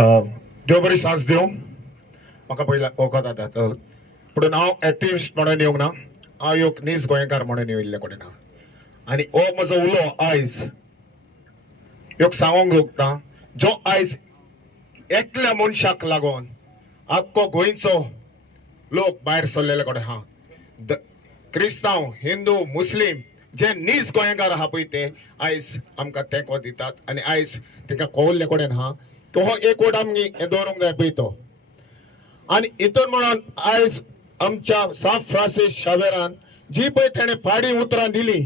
देव बरी सांज दिवं म्हाका पयला वखद जाता तर पूण हांव एक्टिविस्ट म्हणून येवंक ना, हांव एक नीज गोंयकार म्हणून येयल्ले कडेन ना. आनी हो म्हजो उलो आयज एक सांगोंक सोदता, जो आयज एकल्या मनशाक लागून आख्खो गोंयचो लोक भायर सरलेले कडेन आहा. क्रिस्तांव, हिंदू, मुस्लीम जे नीज गोंयकार आहा पळय ते आयज आमकां तेंको दितात आनी आयज तांकां कळिल्ले कडेन आहा की हो एक वोट आमी हें दवरूंक जाय पळय तो. आनी हितून म्हणून आयज आमच्या सांत फ्रांसीस शावेरान जी पळय तेणें पाडी उतरां दिली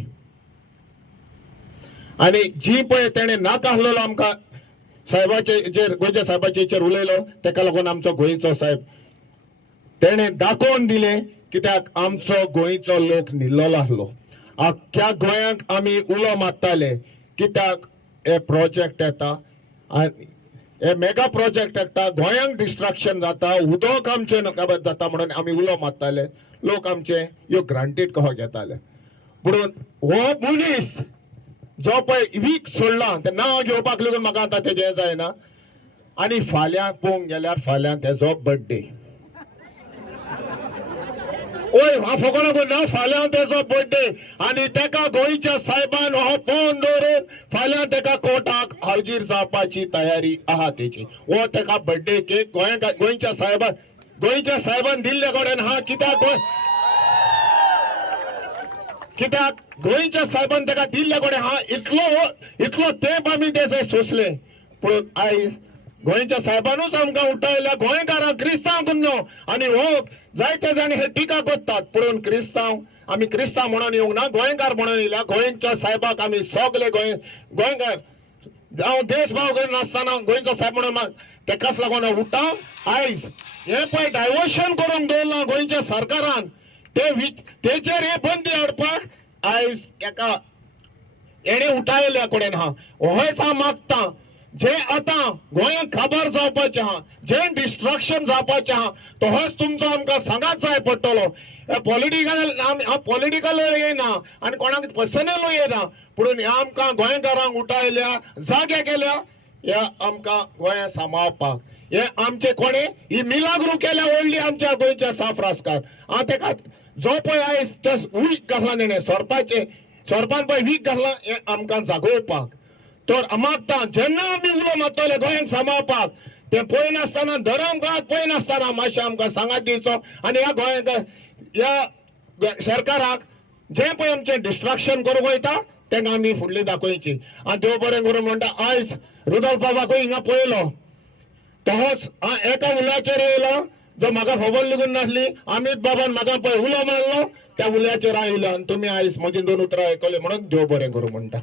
आनी जी पळय तेणें नाका आसलेलो आमकां साहेबाचेर गोंयच्या साहेबाचेर उलयलो, तेका लागून आमचो गोंयचो साहेब तेणें दाखोवन दिलें कित्याक आमचो गोंयचो लोक न्हिल्लोलो आसलो. आख्ख्या गोंयांक आमी उलो मारताले कित्याक हे प्रोजेक्ट येता आनी हे मेगा प्रोजेक्ट येता, गोंयांक डिस्ट्रक्शन जाता, उदक आमचें नकाबत जाता म्हणून आमी उलो मारताले. लोक आमचे ह्यो ग्रांटेड कहो घेताले. म्हणून हो मनीस जो पळय वीक सोडला ते नांव घेवपाक लागून म्हाका आतां तेजें जायना. आनी फाल्यां पळोवंक गेल्यार फाल्यां तेजो बर्थडे. ओय हांव फकोना ना, फाल्यां तेजो बर्थडे आनी तेका गोंयच्या साहेबान हो पोवन दवरून फाल्यां तेका कोर्टाक हाजीर जावपाची तयारी आहा तेची. हो तेका बर्थडे केक गोंयच्या साहेबान दिल्ले कडेन आहा. कित्याक गोंयच्या साहेबान तेका दिल्ले कडेन आहा. इतलो तेंप आमी तेजे सोंसले पूण आयज गोंयच्या साहेबानूच आमकां उठयल्या गोंयकारांक क्रिस्तांव न्हू. आनी हो जायते जाणी हे टिका करतात पूण क्रिस्तांव आमी क्रिस्तांव म्हणून येवंक ना, गोंयकार म्हणून येयल्या. गोंयच्या साहेबाक आमी सगळे गोंयकार हांव देशभाव नासतना गोंयचो साहेब म्हणून तेकाच लागून उठा. आयज हे पळय डायवर्शन करून दवरलां गोंयच्या सरकारान, तेचेर हे बंदी हाडपाक आयज एका हेणे उठयल्या कडेन आहा. होयच हांव मागता जे आतां गोंयांक खबर जावपाचें आहा, जे डिस्ट्रक्शन जावपाचें आहा तो होच तुमचो आमकां सांगात जाय पडटलो. पॉलिटिकल येना आनी कोणाक पर्सनल येना पूण हे आमकां गोंयकारांक उठयल्या, जागे केल्या हे आमकां गोंया सांबाळपाक. हे आमचे कोणे ही मिलाग्रू केल्या व्हडली आमच्या गोंयच्या साफ्रासकार. तेका जो पळय आयज ते वीक घातला तेणें सरपान पळय वीक घातला हे आमकां जागोवपाक. तर मागता जेन्ना आमी उलो मारतले गोंयांक सांबाळपाक ते पळयनासतना धरम काळात पळयनासतना मातशें आमकां सांगात दिवचो आनी ह्या ह्या सरकाराक जे पळय आमचें डिस्ट्रक्शन करूंक वयता तेंका आमी फुडली दाखोवची. आनी देव बरें करून म्हणटा आयज रुदोल्फ बाबाकूय हिंगा पळयलो तोच एका उल्याचेर येयलो जो म्हाका खबर लेगून नासली. अमित बाबान म्हाका पळय उलो मारलो त्या उल्याचेर आयलो आनी तुमी आयज म्हजी 2 उतरां आयकले म्हणून देव बरें करूं म्हणटा.